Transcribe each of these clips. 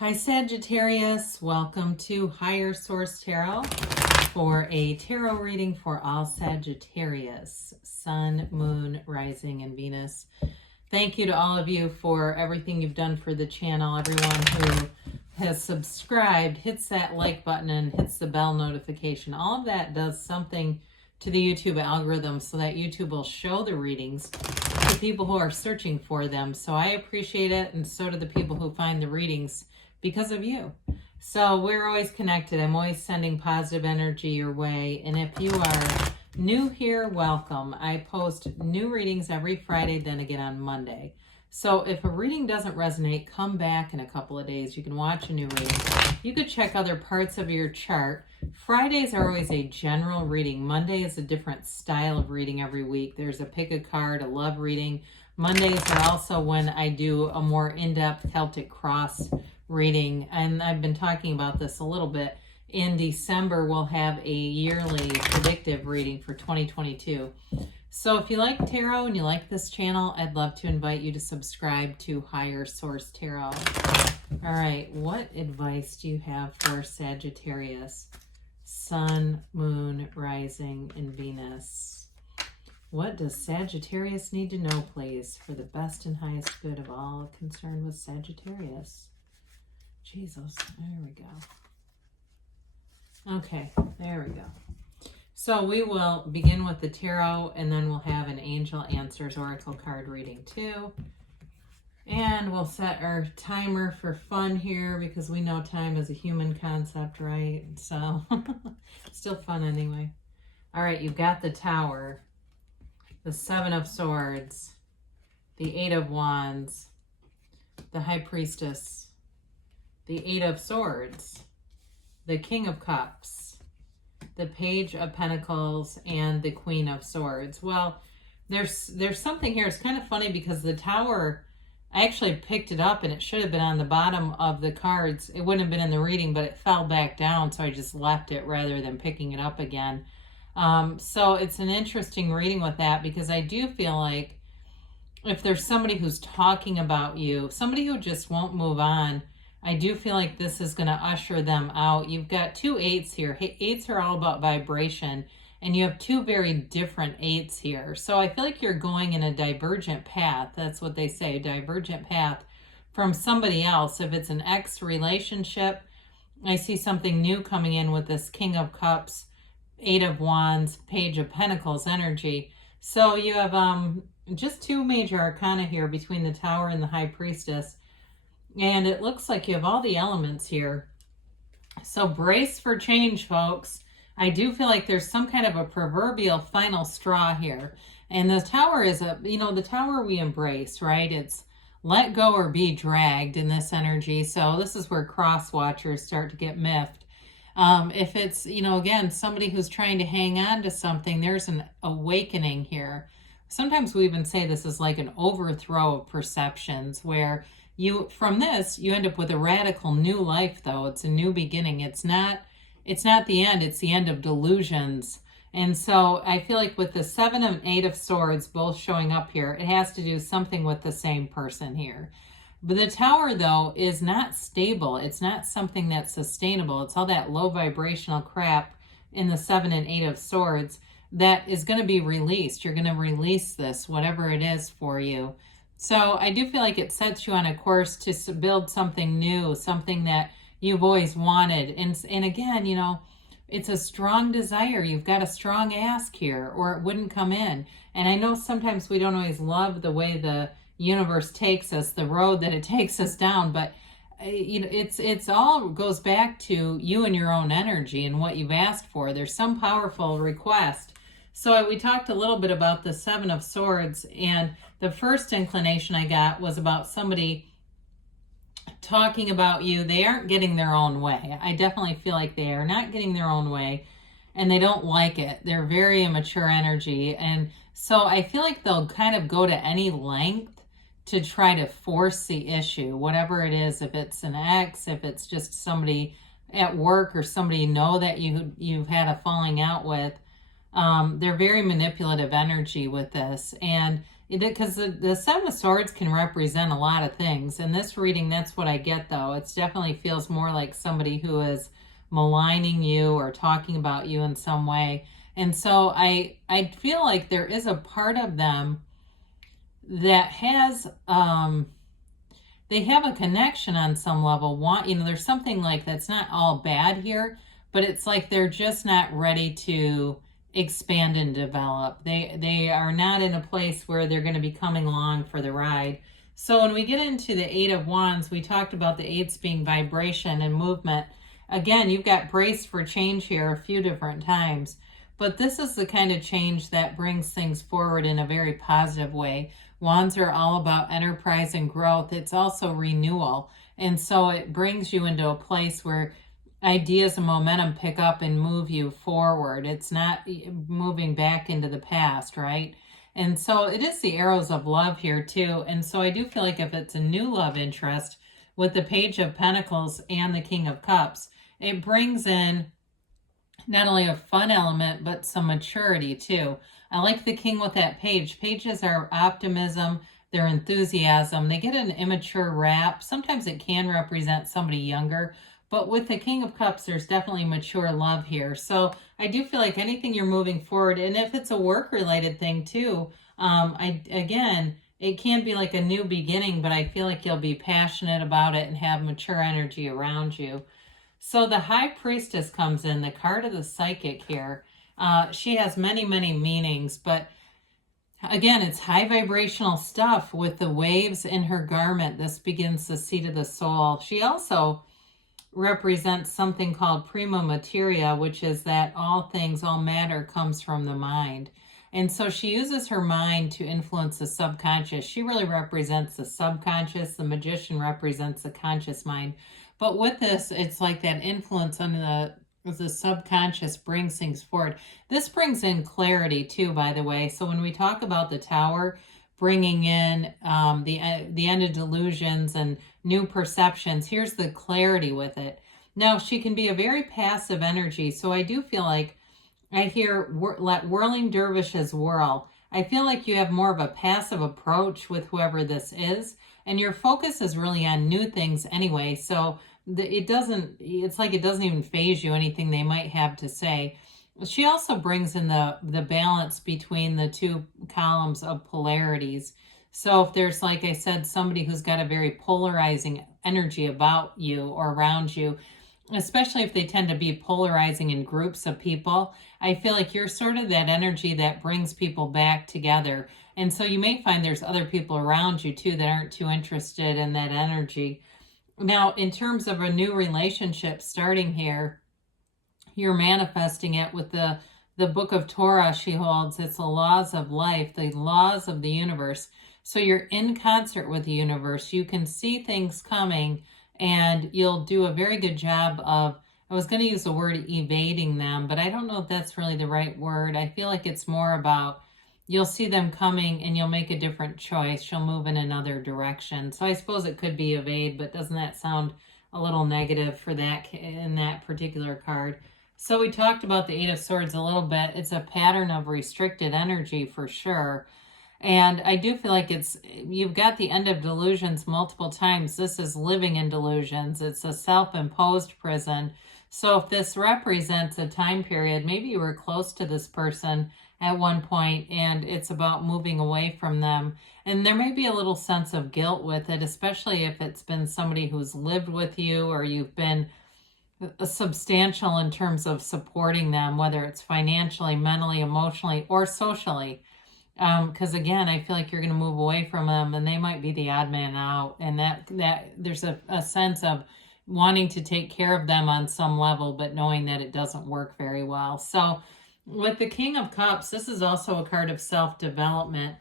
Hi Sagittarius, welcome to Higher Source Tarot for a tarot reading for all Sagittarius, Sun, Moon, Rising, and Venus. Thank you to all of you for everything you've done for the channel. Everyone who has subscribed, hits that like button, and hits the bell notification. All of that does something to the YouTube algorithm so that YouTube will show the readings to people who are searching for them. So I appreciate it, and so do the people who find the readings because of you. So we're always connected. I'm always sending positive energy your way. And if you are new here, welcome. I post new readings every Friday, then again on Monday. So if a reading doesn't resonate, come back in a couple of days. You can watch a new reading. You could check other parts of your chart. Fridays are always a general reading. Monday is a different style of reading every week. There's a pick a card, a love reading. Mondays are also when I do a more in-depth Celtic cross reading, and I've been talking about this a little bit. In December, we'll have a yearly predictive reading for 2022. So if you like tarot and you like this channel, I'd love to invite you to subscribe to Higher Source Tarot. All right, what advice do you have for Sagittarius, Sun, Moon, Rising, and Venus? What does Sagittarius need to know, please, for the best and highest good of all concerned with Sagittarius? Jesus, there we go. Okay, there we go. So we will begin with the tarot, and then we'll have an Angel Answers Oracle card reading too. And we'll set our timer for fun here because we know time is a human concept, right? So still fun anyway. All right, you've got the Tower, the Seven of Swords, the Eight of Wands, the High Priestess, the Eight of Swords, the King of Cups, the Page of Pentacles, and the Queen of Swords. Well, there's something here. It's kind of funny because the Tower, I actually picked it up and it should have been on the bottom of the cards. It wouldn't have been in the reading, but it fell back down, so I just left it rather than picking it up again. So it's an interesting reading with that, because I do feel like if there's somebody who's talking about you, somebody who just won't move on, I do feel like this is going to usher them out. You've got two eights here. Eights are all about vibration, and you have two very different eights here. So I feel like you're going in a divergent path. That's what they say, divergent path from somebody else. If it's an ex relationship, I see something new coming in with this King of Cups, Eight of Wands, Page of Pentacles energy. So you have just two major arcana here between the Tower and the High Priestess. And it looks like you have all the elements here. So brace for change, folks. I do feel like there's some kind of a proverbial final straw here. And the Tower is the Tower we embrace, right? It's let go or be dragged in this energy. So this is where cross watchers start to get miffed. If it's, again, somebody who's trying to hang on to something, there's an awakening here. Sometimes we even say this is like an overthrow of perceptions, where from this, you end up with a radical new life, though. It's a new beginning. It's not the end. It's the end of delusions. And so I feel like with the Seven and Eight of Swords both showing up here, it has to do something with the same person here. But the Tower, though, is not stable. It's not something that's sustainable. It's all that low vibrational crap in the Seven and Eight of Swords that is going to be released. You're going to release this, whatever it is for you. So I do feel like it sets you on a course to build something new, something that you've always wanted. And again, it's a strong desire. You've got a strong ask here, or it wouldn't come in. And I know sometimes we don't always love the way the universe takes us, the road that it takes us down, but it's all goes back to you and your own energy and what you've asked for. There's some powerful request. So we talked a little bit about the Seven of Swords, and the first inclination I got was about somebody talking about you. They aren't getting their own way. I definitely feel like they are not getting their own way, and they don't like it. They're very immature energy, and so I feel like they'll kind of go to any length to try to force the issue, whatever it is. If it's an ex, if it's just somebody at work or somebody that you've had a falling out with. They're very manipulative energy with this, and because the Seven of Swords can represent a lot of things. In this reading, that's what I get, though. It definitely feels more like somebody who is maligning you or talking about you in some way. And so I feel like there is a part of them that has they have a connection on some level. There's something like that's not all bad here, but it's like they're just not ready to expand and develop. They are not in a place where they're going to be coming along for the ride. So when we get into the Eight of Wands, we talked about the eights being vibration and movement. Again, you've got brace for change here a few different times, but this is the kind of change that brings things forward in a very positive way. Wands are all about enterprise and growth. It's also renewal. And so it brings you into a place where ideas and momentum pick up and move you forward. It's not moving back into the past, right? And so it is the arrows of love here too. And so I do feel like if it's a new love interest with the Page of Pentacles and the King of Cups, it brings in not only a fun element, but some maturity too. I like the king with that page. Pages are optimism, their enthusiasm. They get an immature rap. Sometimes it can represent somebody younger, but with the King of Cups, there's definitely mature love here. So I do feel like anything you're moving forward, and if it's a work-related thing too, it can be like a new beginning, but I feel like you'll be passionate about it and have mature energy around you. So the High Priestess comes in, the card of the psychic here. She has many, many meanings, but again, it's high vibrational stuff with the waves in her garment. This begins the seat of the soul. She also represents something called prima materia, which is that all matter comes from the mind. And so she uses her mind to influence the subconscious. She really represents the subconscious. The Magician represents the conscious mind. But with this, it's like that influence on the subconscious brings things forward. This brings in clarity too, by the way. So when we talk about the Tower bringing in the end of delusions and new perceptions, here's the clarity with it. Now, she can be a very passive energy. So I do feel like I hear let whirling dervishes whirl. I feel like you have more of a passive approach with whoever this is, and your focus is really on new things anyway. So it's like it doesn't even faze you anything they might have to say. She also brings in the balance between the two columns of polarities. So if there's, like I said, somebody who's got a very polarizing energy about you or around you, especially if they tend to be polarizing in groups of people, I feel like you're sort of that energy that brings people back together. And so you may find there's other people around you too that aren't too interested in that energy. Now, in terms of a new relationship starting here, you're manifesting it with the book of Torah she holds. It's the laws of life, the laws of the universe. So you're in concert with the universe. You can see things coming, and you'll do a very good job of, I was going to use the word evading them, but I don't know if that's really the right word. I feel like it's more about you'll see them coming and you'll make a different choice. You'll move in another direction. So I suppose it could be evade, but doesn't that sound a little negative for that in that particular card? So we talked about the Eight of Swords a little bit. It's a pattern of restricted energy for sure. And I do feel like you've got the end of delusions multiple times. This is living in delusions. It's a self-imposed prison. So if this represents a time period, maybe you were close to this person at one point and it's about moving away from them. And there may be a little sense of guilt with it, especially if it's been somebody who's lived with you or you've been substantial in terms of supporting them, whether it's financially, mentally, emotionally, or socially. Because again, I feel like you're going to move away from them and they might be the odd man out. And that there's a sense of wanting to take care of them on some level, but knowing that it doesn't work very well. So with the King of Cups, this is also a card of self-development.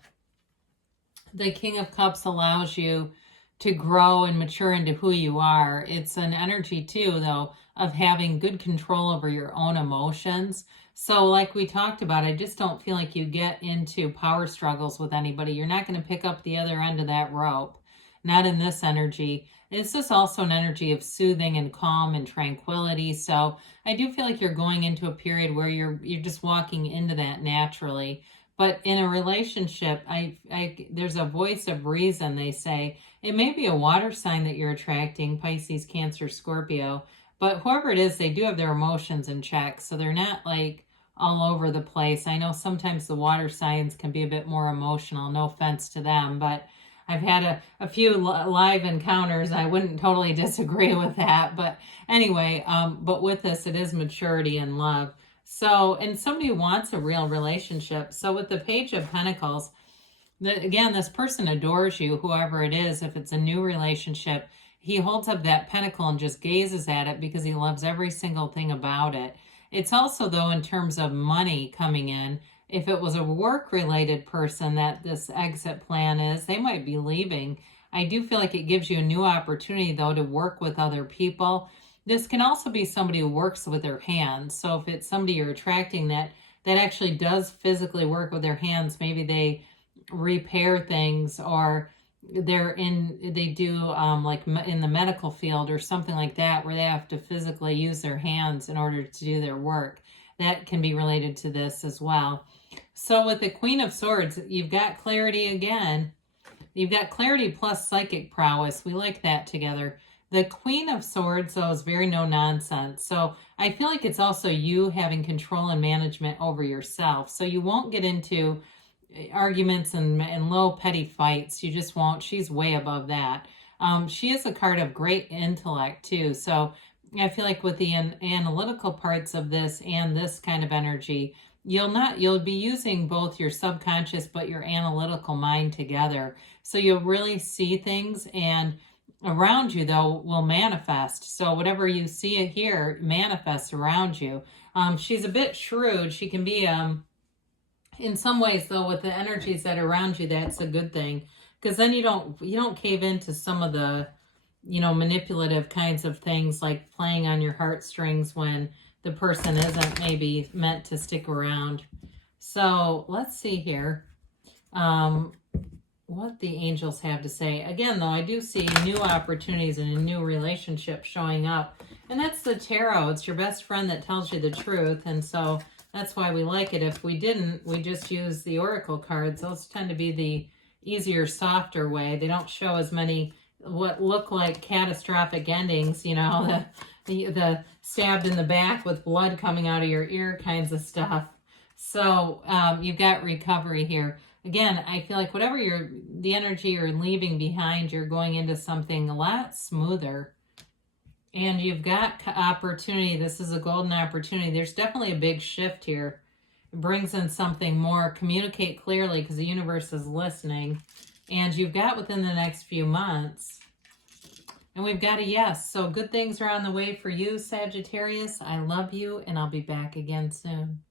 The King of Cups allows you to grow and mature into who you are. It's an energy too, though, of having good control over your own emotions. So like we talked about, I just don't feel like you get into power struggles with anybody. You're not going to pick up the other end of that rope. Not in this energy. It's just also an energy of soothing and calm and tranquility. So I do feel like you're going into a period where you're just walking into that naturally. But in a relationship, there's a voice of reason, they say. It may be a water sign that you're attracting, Pisces, Cancer, Scorpio, but whoever it is, they do have their emotions in check. So they're not like all over the place. I know sometimes the water signs can be a bit more emotional, no offense to them, but I've had a few live encounters. I wouldn't totally disagree with that. But anyway, but with this, it is maturity and love. So, and somebody wants a real relationship. So with the Page of Pentacles, again, this person adores you, whoever it is. If it's a new relationship, he holds up that pentacle and just gazes at it because he loves every single thing about it. It's also, though, in terms of money coming in, if it was a work-related person that this exit plan is, they might be leaving. I do feel like it gives you a new opportunity, though, to work with other people. This can also be somebody who works with their hands. So if it's somebody you're attracting that actually does physically work with their hands, maybe they repair things, or they do like in the medical field or something like that, where they have to physically use their hands in order to do their work. That can be related to this as well. So with the Queen of Swords, you've got clarity again. You've got clarity plus psychic prowess. We like that together. The Queen of Swords, though, is very no nonsense. So I feel like it's also you having control and management over yourself. So you won't get into arguments and low petty fights. You just won't. She's way above that. She is a card of great intellect too. So I feel like with the analytical parts of this and this kind of energy, you'll be using both your subconscious but your analytical mind together. So you'll really see things, and around you, though, will manifest. So whatever you see here manifests around you. She's a bit shrewd. She can be in some ways, though, with the energies that are around you, that's a good thing, because then you don't cave into some of the manipulative kinds of things, like playing on your heartstrings when the person isn't maybe meant to stick around. So let's see here what the angels have to say. Again, though, I do see new opportunities and a new relationship showing up, and that's the tarot. It's your best friend that tells you the truth, and so that's why we like it. If we didn't, we just use the oracle cards. Those tend to be the easier, softer way. They don't show as many what look like catastrophic endings, the stabbed in the back with blood coming out of your ear kinds of stuff. So you've got recovery here. Again, I feel like whatever the energy you're leaving behind, you're going into something a lot smoother. And you've got opportunity. This is a golden opportunity. There's definitely a big shift here. It brings in something more. Communicate clearly, because the universe is listening. And you've got within the next few months. And we've got a yes. So good things are on the way for you, Sagittarius. I love you, and I'll be back again soon.